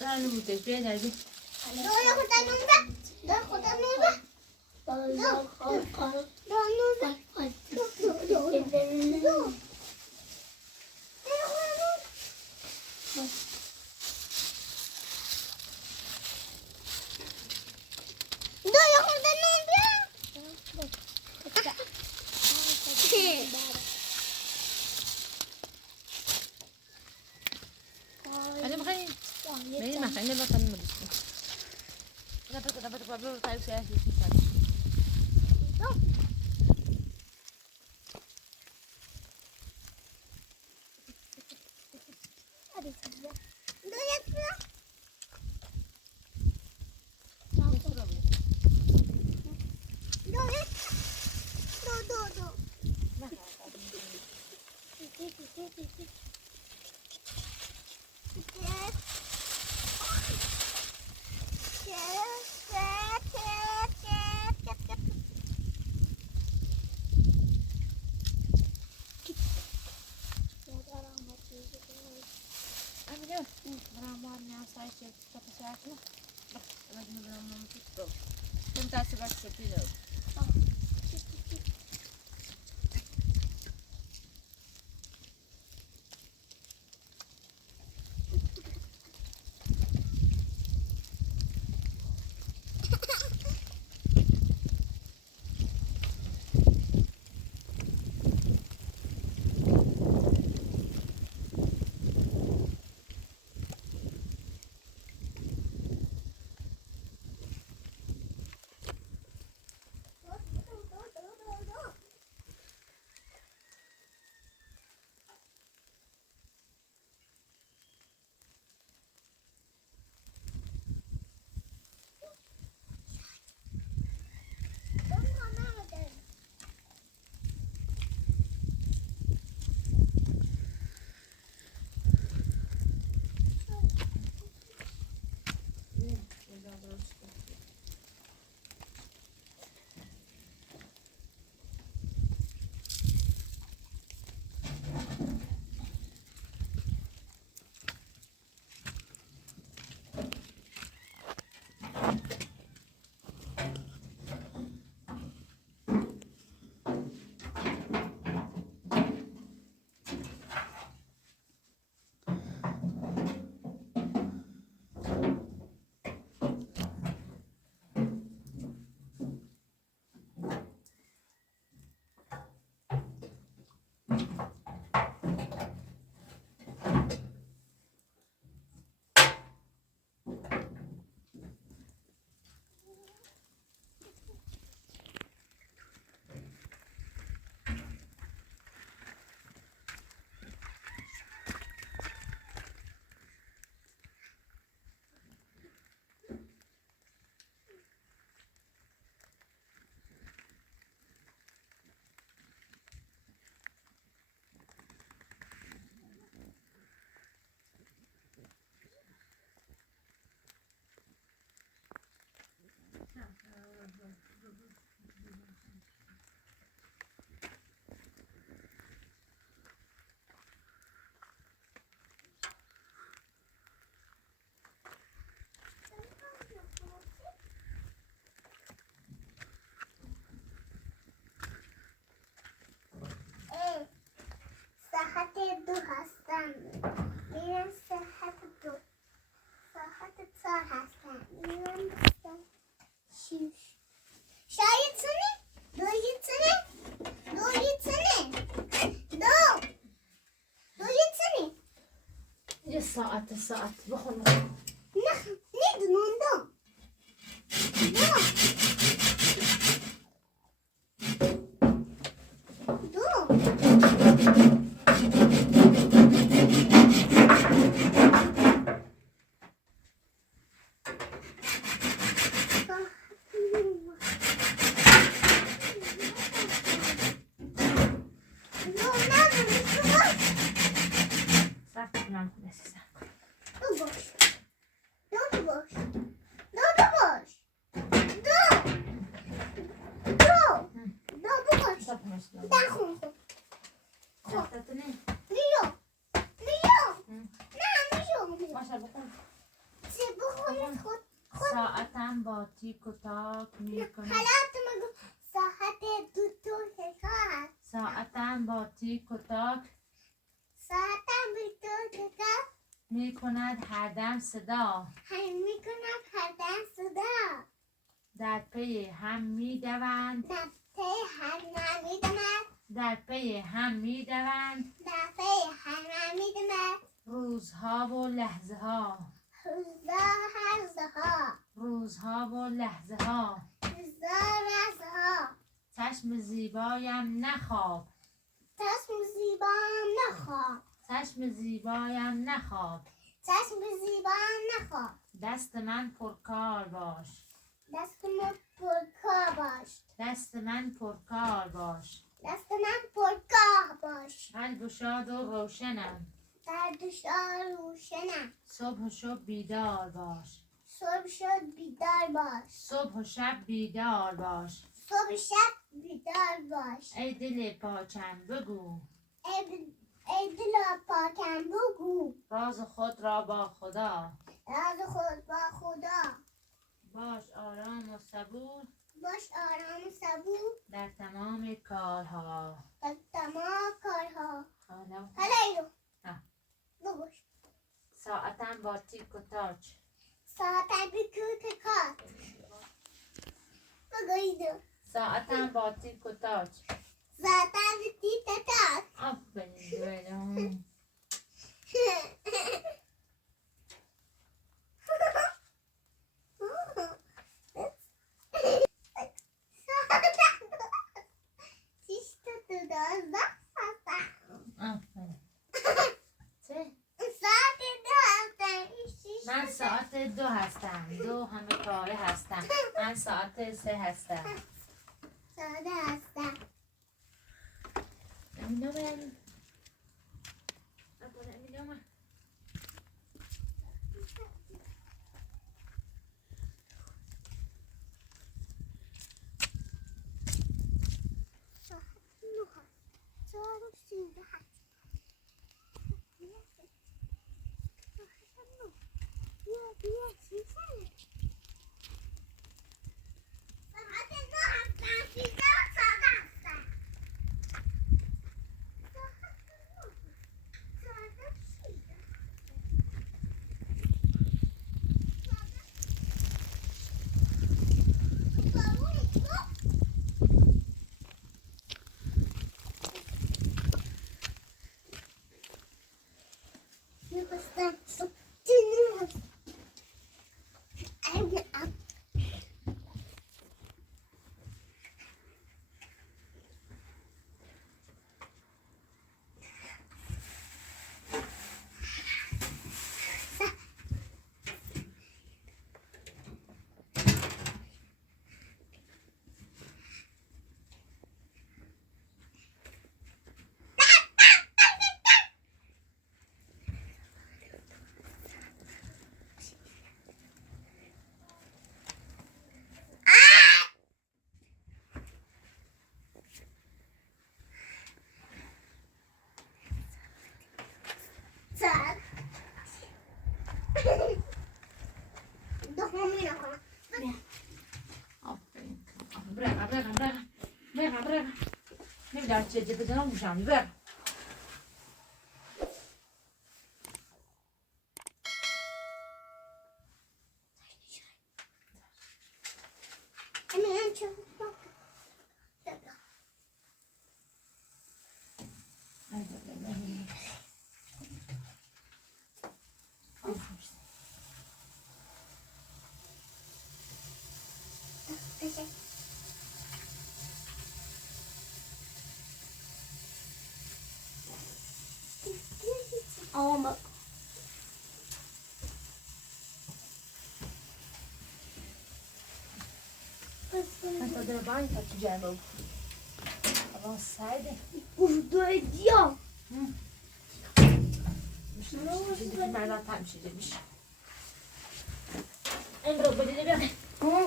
Dale, te espera allí. Ano ba kayo? May makan na ba kan mo dito? Dapat pa tayo sa sisipan. Ramadnya saya satu saat lah. Lagi belum tutup. Tentang sebab sepilo. دو هستن میرن صحت دو صحت چهار هستن میرن شیش شاید سنی دوی سنی دوی سنی یه ساعت بخون نه ندونم دو هم نسیزم دو باش. دو باش. دو باش. دو باش. دخون خب. دفتتونه لیو. نه میشو. ماشا بخون چه بخونید خود. ساعتم با تیک و تاک میکنه حالا تو مگو ساعت دو هست. ساعتم با تیک و تاک ساعتم دو میکند هر دم صدا میکنم هر دن صدا. در پی هم میدوند دفعه هر نمیدمد. در پی هم میدوند دفعه هر نمیدمد. روزها و لحظه ها روزا هرزه ها. روزها و لحظه ها روزا رزه ها. چشم زیبایم نخواب چشم زیبام نخواب. چشم زیبایم نخواب چشم زیبام نخواب. دست من پرکار باش دست من پرکار باش. دست من پرکار باش دست من پرکار باش. قلب و شاد و روشنم در دوشار روشنم. صبح و شب بیدار باش صبح شد بیدار باش. صبح و شب بیدار باش صبح شب بیدار باش. ای دل پاکم بگو ای دل پاکم بگو راز خود را با خدا راز خود با خدا. باش آرام و صبور باش آرام و صبور در تمام کارها در تمام کارها. حالا حالا اینو ها. بگوش. ساعتم با تیک و تاچ ساعتم بیکوت کار. بگو اینو. ساعتم با تیک و تاچ ساعتم بیکوت کار. آفرین دویدم آفرین چه؟ من ساعت 2 هستم 2 همه کاره هستم من ساعت 3 هستم امینا بریم امینا من برم نمیدونم چه جه بزنم موشم برم Ama Aspetta, dove vai? Faccio gelo. Avançada. os dois dias. Müşteri چیزی مردم تمشیده میشه این برو بدیده بیا برو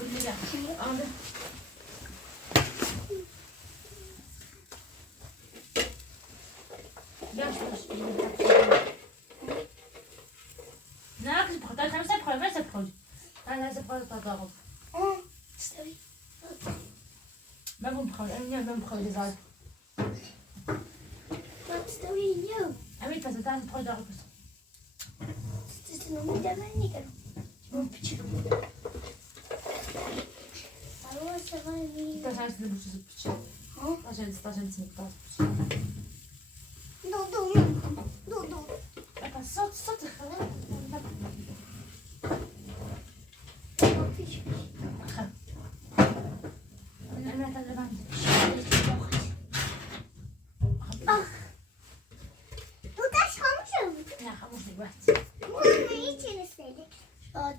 بدیده بیا آمده بیاش نه کسی بخواد همه سب خواهی من سب خواهی من سب خواهی تا داغم استوي من بخواهی این من بخواهی لزاز ما تستوي اليوم امید پس تا بخواهی داغم پس تستنوني دمني كانوا مو بيشكو هو سواني تا شاید سیده بوشی زود بچه ها تا شاید سیده بوشی دو پس صوت خواهی ما فيش انا تلبان Bu taş komşu mu? نه خاموش دلوقتي Bu ne için istedik? Şöyle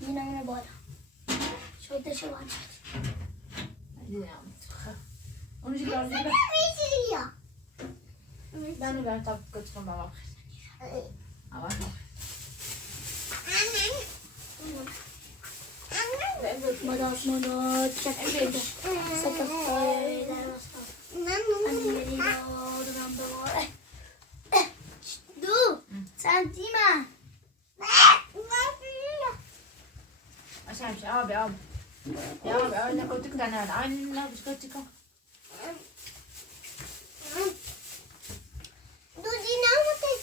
yine ona böyle. Şöyle şu var. اون جي قال لي Ne için ya? لا انا لا طب كنت في مواقع Moda çekildi. Sakız koylar olsun. Anneleri doğrudan böyle. Du, sen değil mi? عشان مش ابي يا ابي انا كنت كده انا مش كنت كده Du dinamo tek.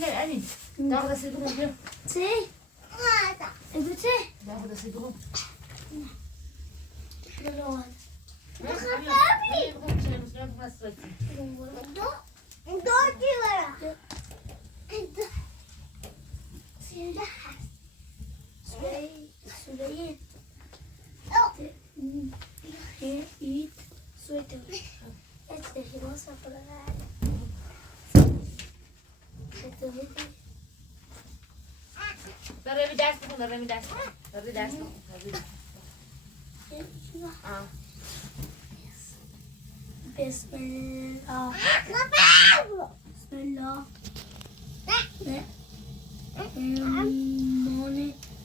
لا امين تاخذ سيبهم Şey. Öbürü. تاخذ سيبهم Böyle oldu. Süleyman. Eat. Sweater. Este he wants to put دربي درس بخون دربي درس دربي درس بخون Bismillah. Bismillah.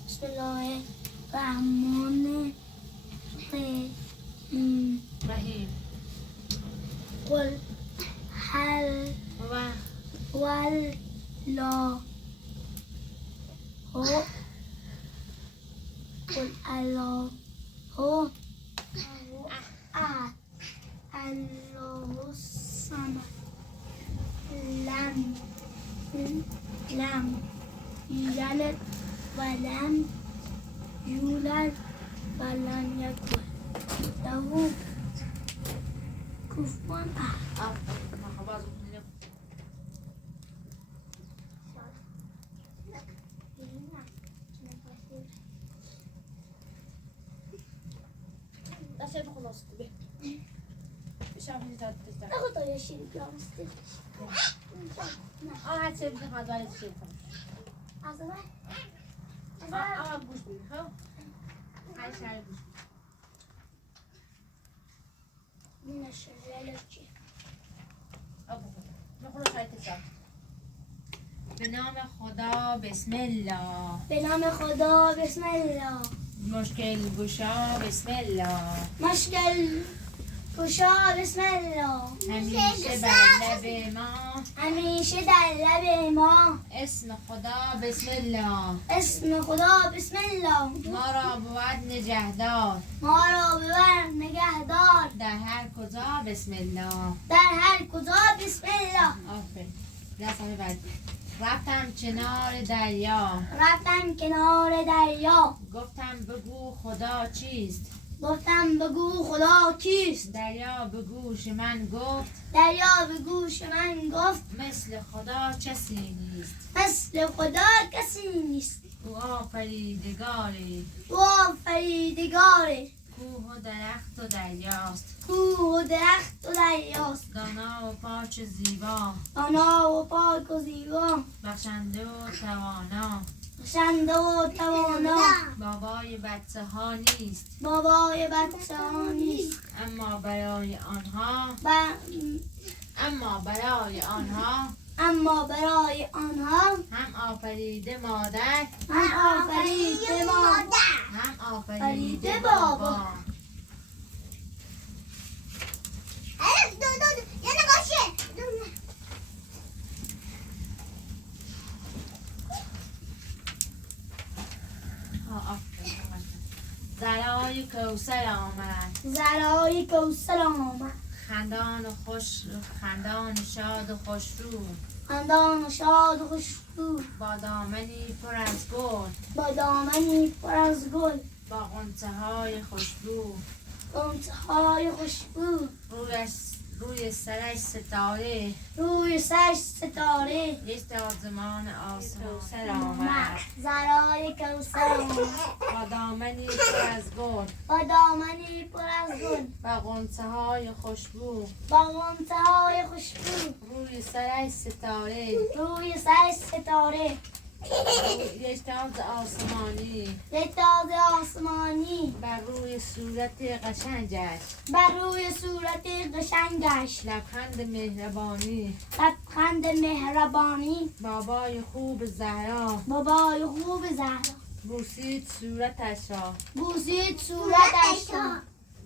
Bismillahirrahmanirrahim. رهيب قل هل والله هو قل الله هو الله الصمد لم يلد ولم يولد ولم يكن له كفوا أحد. شايفه خلاص به مش عارفه اذا تستاهل أخذ يا شيخ بلاستيك. هات شيء بخاطر هذا الشيء أصلاً بوش بيه ها هاي شاي بوش من الشلالة شيء. ابو نخلص هاي تسع به نام خدا بسم الله به نام خدا بسم الله. مشکل گشا بسم الله مشکل گشا بسم الله. همیشه بر لب ما همیشه در لب ما اسم خدا بسم الله اسم خدا بسم الله. ما را بود نگهدار ما را ببر نگهدار در هر کجا بسم الله در هر کجا بسم الله. آفرین دستم بعد رفتم کنار دریا رفتم کنار دریا گفتم بگو خدا چیست گفتم بگو خدا کیست. دریا به گوش من گفت دریا به گوش من گفت مثل خدا کسی نیست مثل خدا کسی نیست. او آفریدگاری او آفریدگار کوه و درخت و دریاست کوه و درخت و دریاست. دانا و پاک زیبا، دانا و پاک و زیبا، بخشنده و توانا، بخشنده و توانا، بابای بچه ها نیست، بابای بچه ها نیست. اما برای آنها اما برای آنها هم آفریده مادر، هم آفریده مادر، هم آفریده آفریده بابا. بابا. زرای کوثر آمد، زرای کوثر آمد، خندان شاد و خوش رو، خندان و شاد و خوشبو، با دامنی پر از گل، با دامنی پر از گل، با غنچه های خوشبو، غنچه‌های خوشبو، روی سرش ستاره، روی سرش ستاره. یک سازمان آسمان آمد، زرای کوثر آمد، با دامنی پر از گل، با دامنی پر از گل، با غنچه های خوشبو، با غنچه‌های خوشبو، روی سرش ستاره، روی سرش ستاره. یک تاج آسمانی، یک تاج آسمانی بر روی صورت قشنگش، بر روی صورت قشنگش، لبخند مهربانی، لبخند مهربانی. بابای خوب زهرا، بابای خوب زهرا بوسید صورتش را، بوسید صورتش را.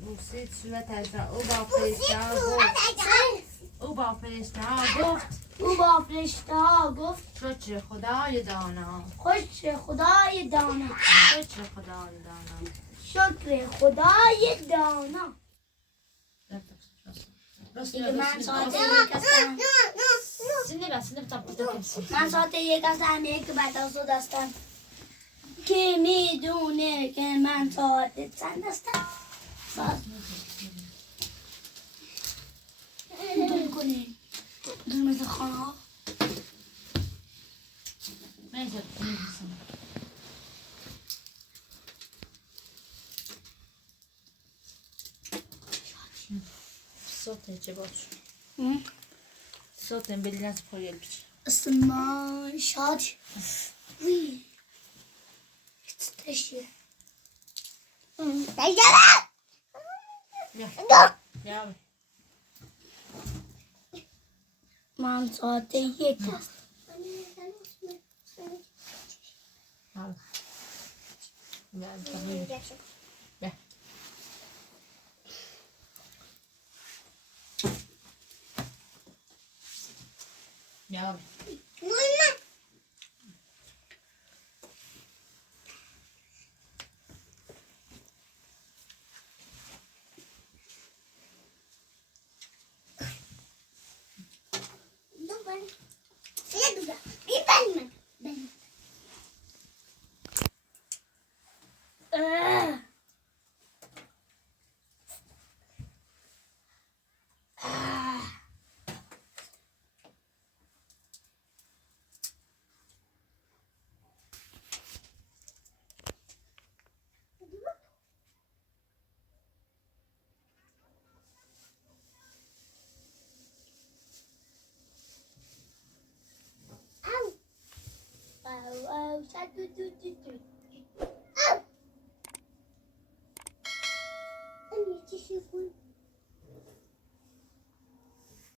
بوسید صورتش را. او با فرشته ها گفت، او با فرشته ها گفت، او با فرشته ها گفت شکر خدای دانا، خوش خدای دانا، شکر خدای دانا. شکر خدای دانا. دیگه من ساعت یک هستم. من ساعت یک هستم. یک بعد از دو دستم که میدونه که من ساعت چند هستم. دون کنیم دون مثل خانه ها. Sotem cię boczu. Sotem byli nas pojelbić. Isma şad. Teşekkür. Miały. Man saate یک است. Miały. Miały. Ja. Miały. Anne,